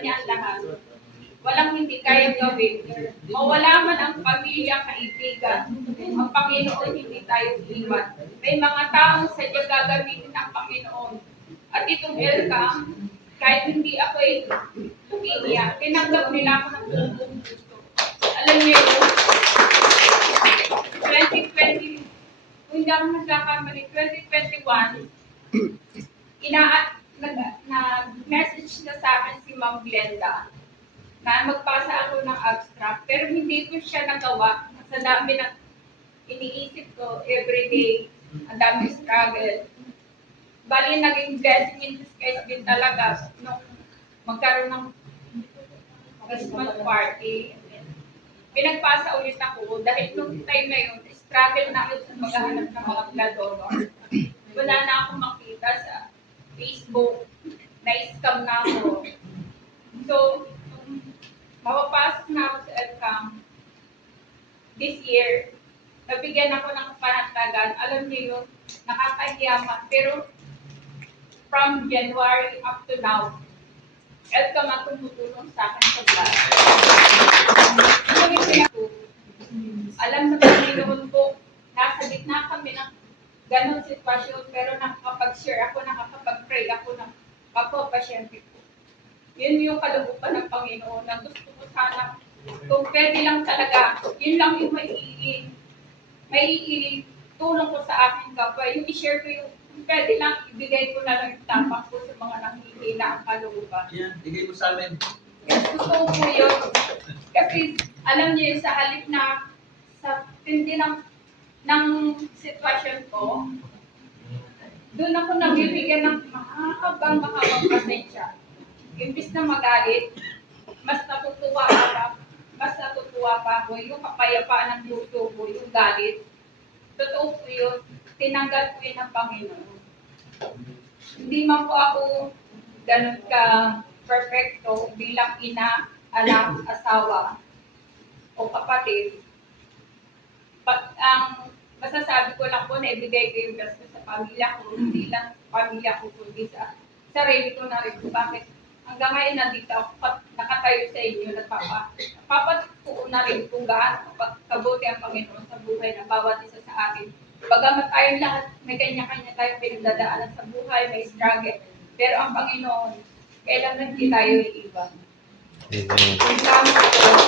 niya ang lahat. Walang hindi kayang gawin. Mawala man ang pamilya, kaibigan, ang Panginoon hindi tayo iwan. May mga taong sadya gagamitin ng Panginoon. At itong Elka, kahit hindi ako tumiya, tinanggap nila ako ng buong gusto. Alam niyo, 2020, kung hindi ako nagkakamali, 2021, nag-message na sa akin si Ma'am Glenda na magpasa ako ng abstract, pero hindi ko siya nagawa sa dami ng iniisip ko everyday, ang dami struggle. Bali, naging blessing in disguise din talaga nung magkaroon ng Christmas party. Pinagpasa ulit ako dahil nung time na yun, struggle na ako sa maghahanap ng mga blood donor. Wala na akong makita sa Facebook, na-scam na ako. So, mapapasok na ako sa LCAM this year, nabigyan ako ng panatagan. Alam niyo yun, nakakahiyaman. Pero from January up to now, LCAM ang tumutulong sa akin sa blood. Alam na Panginoon ko, nasa gitna kami ng ganong sitwasyon, pero nakakapag-share ako, nakakapag-pray ako ng kapwa-pasyente ko. Yun yung kalooban ng Panginoon na gusto ko sana, kung pwede lang talaga, yun lang yung may tulong ko sa akin kapwa. Yung i-share ko yung pwede lang, ibigay ko na lang yung tapak ko sa mga nanghihina ang kalooban. Yan, bigay mo sa amin. Yes, totoo po yun. Kasi alam niyo yun, sa halip na sa tindi ng sitwasyon ko, doon ako nabibigyan ng mahabang pasensya. Imbis na magalit, mas natutuwa pa ako, yung kapayapaan ng puso ko, yung galit. Totoo po yun, tinanggap ko yun ng Panginoon. Hindi man po ako ganun ka perfecto bilang ina, anak, asawa, o kapatid. Ang masasabi ko lang po na ibigay ko yung gasto sa pamilya ko, hindi lang pamilya ko, kundi sa sarili ko na rin. Bakit? Hanggang ngayon nandito ako, nakatayo sa inyo, napapatuon na rin kung gaano kabuti ang Panginoon sa buhay ng bawat isa sa atin. Bagamat tayong lahat, may kanya-kanya tayong pinagdadaanan sa buhay, may struggle. Pero ang Panginoon, kailangan hindi tayo iiwan. Amen. Ang tama ko,